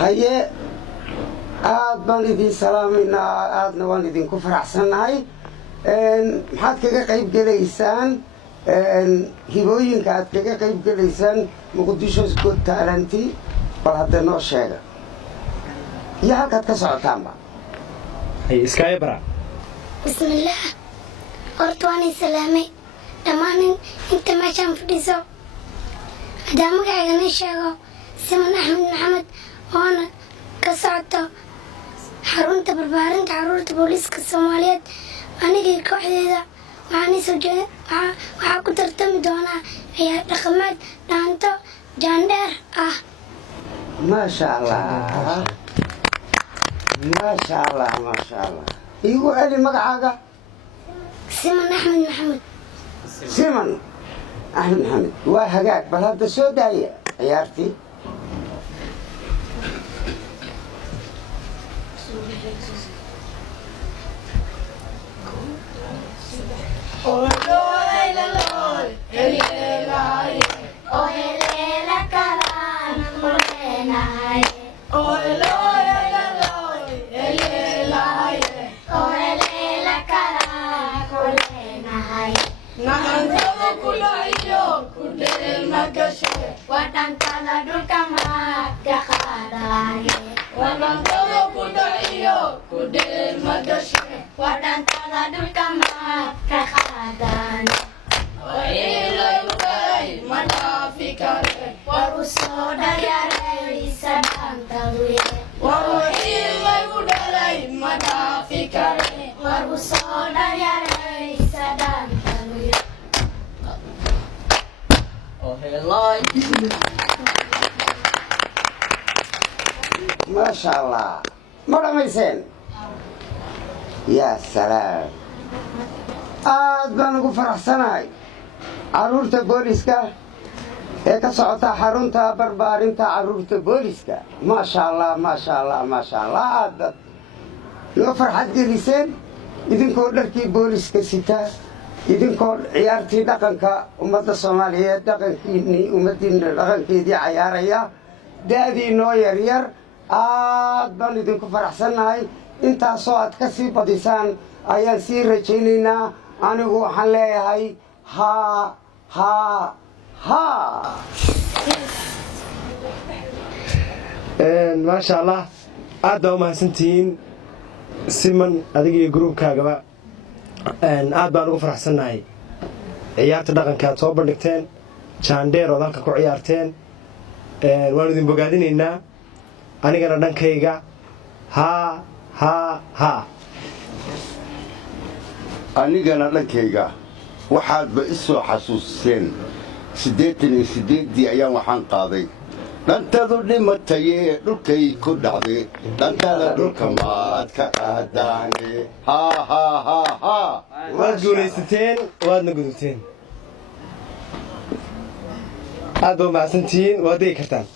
هيا aad baan idin salaamayna aadna waan idinku faraxsanahay maxaad kaga qayb gelaysaan hibooyinka aad kaga qayb gelaysaan Muqdisho Got Talent bal hadda noo sheega iyo halkaad ka socotaanba hay iska ibra bismillah ortwani salaamay dhammaan inta meeshaan fadhiso hadaa magacayga sheego Siman Axmed Maxamed oona ka socoto xarunta barbaarinta carruurta booliiska Soomaaliyeed anigii kooxdeeda waxaa ku tartami doonaa ciyaar dhaqameed dhaanto jaandheer ah maasha Allah maasha Allah maasha Allah igu ali magacaaga Siman Axmed Maxamed Siman Axmed Maxamed waa hagaag bal hadda soo daaya ciyaartii ما شاء الله مرة ميسين يا سلام بانو فرح سناي عرورتا بوليسكا هيك صعوتا حرونتا بربارينتا عرورتا بوليسكا ما شاء الله ما شاء الله ما شاء الله لو فرحت جلسين إذن كودركي بوليسكا سيتا إذن كود عيارتي دقنكا أمد الصومالية دقنكيني أمدين دقنكيدي عياريا دادي نو يرير بان idinku faraxsanahay intaasoo aad ka sii badisaan ayaan sii rajaynaynaa anigu waxaan leeyahay ما شاء الله aad baa u mahadsantihiin Siman adiga iyo groupkaagaba aad baan ugu faraxsanahay ciyaarta dhaqanka aad soo bandhigteen jaandheer oo halka ku ciyaarteen waan idin bogaadinaynaa anigana dhankayga anigana dhankayga waxaadba isoo xasuusteen 88 ayaan waxaan qaaday dhantadu dhimatay dhulkay ku dhacday dhantada dhulka maad ka qaadaane waad guulaysateen waadna gudubteen aad baa mahadsantihiin waad degi kartaan